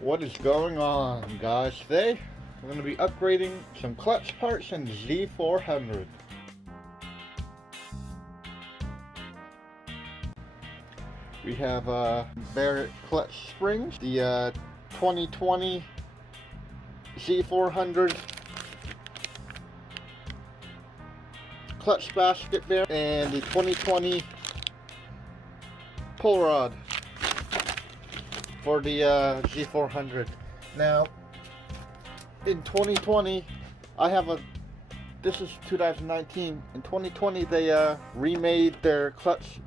What is going on, guys? Today we're going to be upgrading some clutch parts in Z400. We have bare clutch springs, the 2020 Z400 clutch basket bearing, and the 2020 pull rod for the Z400. Now, in 2020, I have this is 2019. In 2020, they remade their clutch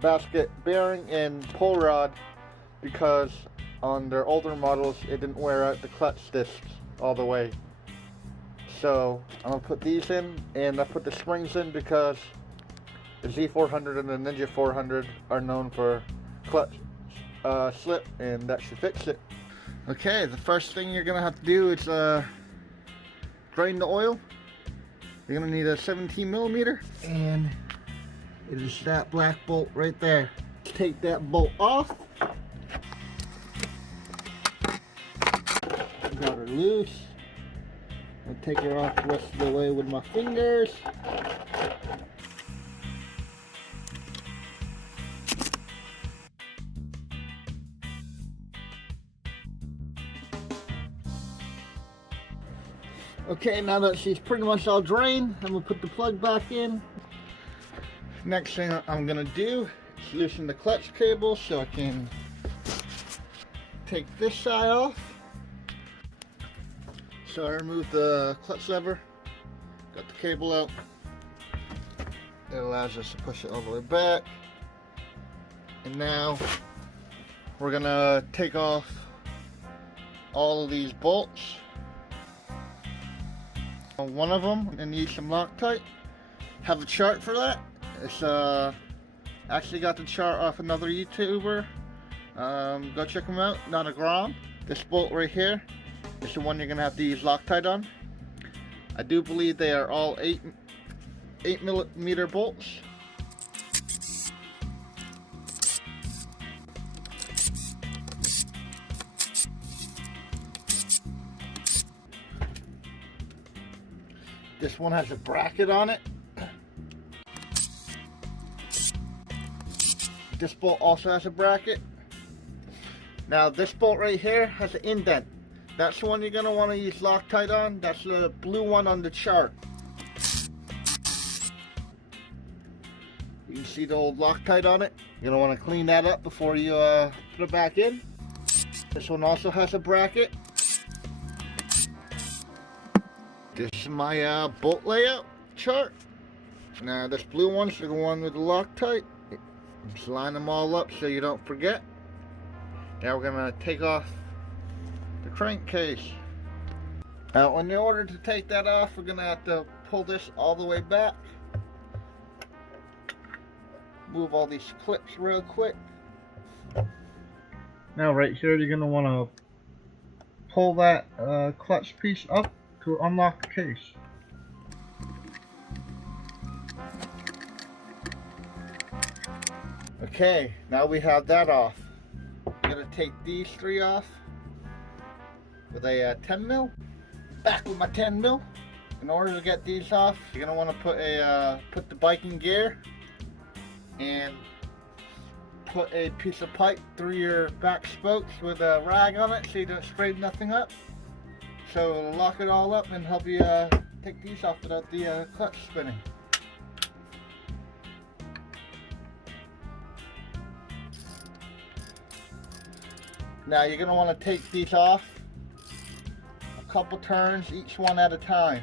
basket bearing and pull rod because on their older models, it didn't wear out the clutch discs all the way. So, I'm going to put these in, and I put the springs in because the Z400 and the Ninja 400 are known for clutch slip, and that should fix it. Okay, the first thing you're gonna have to do is drain the oil. You're gonna need a 17mm, and it is that black bolt right there. Take that bolt off. Got her loose. I'll take her off the rest of the way with my fingers. Okay, now that she's pretty much all drained, I'm going to put the plug back in. Next thing I'm going to do is loosen the clutch cable so I can take this side off. So I removed the clutch lever, got the cable out. It allows us to push it all the way back. And now we're going to take off all of these bolts. One of them, I need some Loctite. Have a chart for that. It's actually got the chart off another YouTuber. Go check him out. Not a Grom. This bolt right here is the one you're gonna have to use Loctite on. I do believe they are all 8mm bolts. This one has a bracket on it. This bolt also has a bracket. Now this bolt right here has an indent. That's the one you're going to want to use Loctite on. That's the blue one on the chart. You can see the old Loctite on it. You're going to want to clean that up before you put it back in. This one also has a bracket. This is my bolt layout chart. Now this blue one's the one with the Loctite. Just line them all up so you don't forget. Now we're going to take off the crankcase. Now in order to take that off, we're going to have to pull this all the way back. Move all these clips real quick. Now right here you're going to want to pull that clutch piece up to unlock the case. Okay, now we have that off. I'm going to take these three off with a 10mm. Back with my 10mm. In order to get these off, you're going to want to put the bike in gear and put a piece of pipe through your back spokes with a rag on it so you don't spray nothing up. So it'll lock it all up and help you take these off without the clutch spinning. Now you're going to want to take these off a couple turns, each one at a time.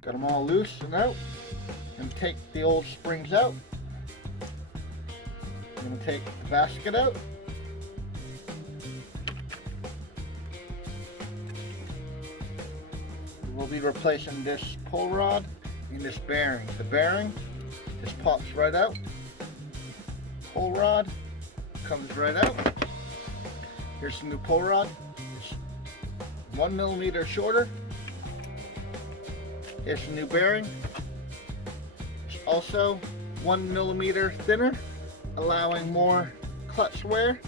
Got them all loose and out. And take the old springs out. I'm going to take the basket out. we'll be replacing this pull rod in this bearing. The bearing just pops right out. Pull rod comes right out. Here's the new pull rod. It's 1 millimeter shorter. Here's the new bearing. It's also 1 millimeter thinner, allowing more clutch wear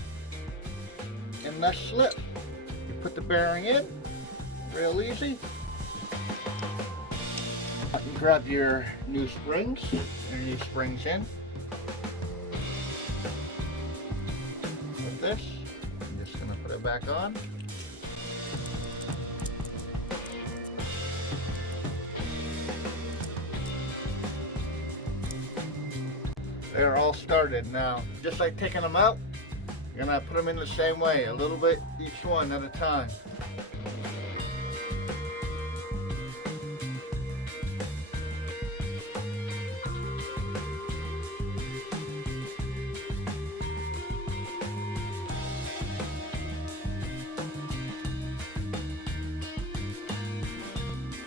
and less slip. You put the bearing in, real easy. You grab your new springs, in. With this, I'm just gonna put it back on. They're all started now. Just like taking them out, you're gonna put them in the same way, a little bit each one at a time.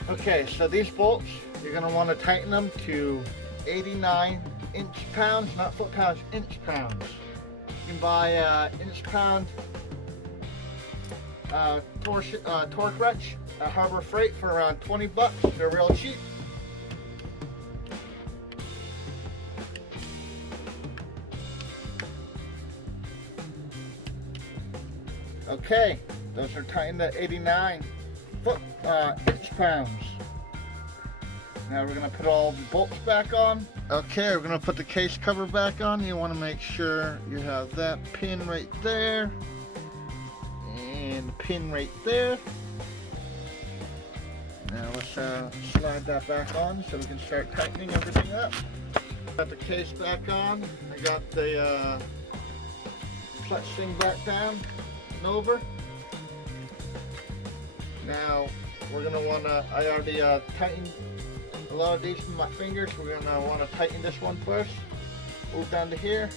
Okay, so these bolts, you're going to want to tighten them to 89 inch-pounds, not foot-pounds, inch-pounds. You can buy inch-pound torque wrench at Harbor Freight for around 20 bucks. They're real cheap. Okay, those are tightened at 89 inch-pounds. Now we're going to put all the bolts back on. Okay, we're going to put the case cover back on. You want to make sure you have that pin right there and the pin right there. Now let's slide that back on so we can start tightening everything up. Got the case back on. I got the clutch thing back down and over. Now we're going to want to, I already tightened a lot of these with my fingers. We're going to want to tighten this one first, move down to here,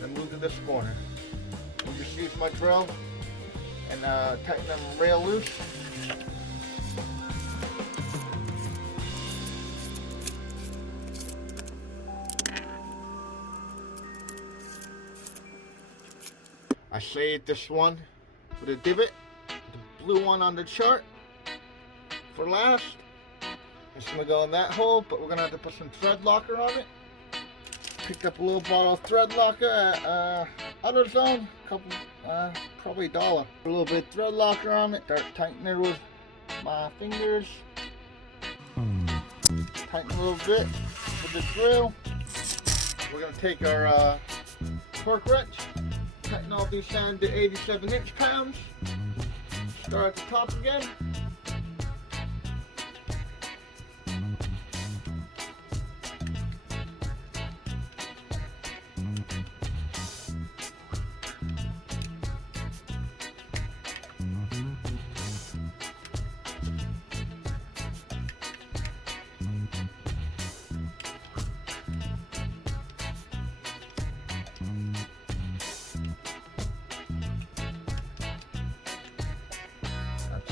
then move to this corner. We'll just use my drill and tighten them real loose. I saved this one with a divot, the blue one on the chart, for last. It's going to go in that hole, but we're going to have to put some thread locker on it. Picked up a little bottle of thread locker at AutoZone, probably $1. A little bit of thread locker on it, start tightening it with my fingers. Tighten a little bit with the drill. We're going to take our torque wrench, tighten all these down to 87 inch-pounds. Start at the top again.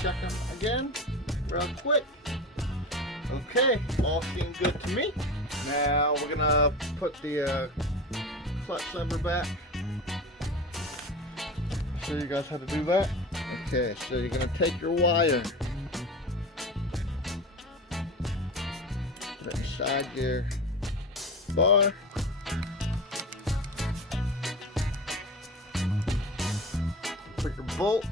Check them again, real quick. Okay, all seem good to me. Now we're gonna put the clutch lever back. Show you guys how to do that. Okay, so you're gonna take your wire, put it inside your bar. Put your bolt.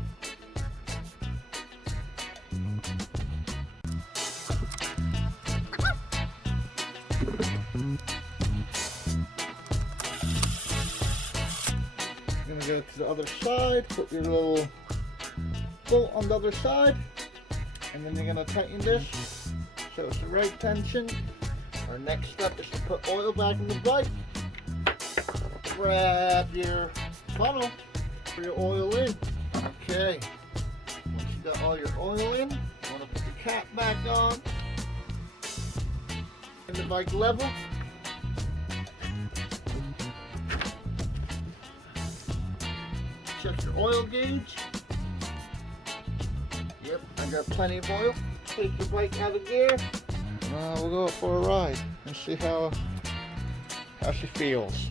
Go to the other side, put your little bolt on the other side, and then you're going to tighten this so it's the right tension. Our next step is to put oil back in the bike. Grab your funnel for your oil in. Okay, once you got all your oil in, you want to put the cap back on and the bike level. Check your oil gauge. Yep, I got plenty of oil. Take your bike out of gear. We'll go for a ride and see how she feels.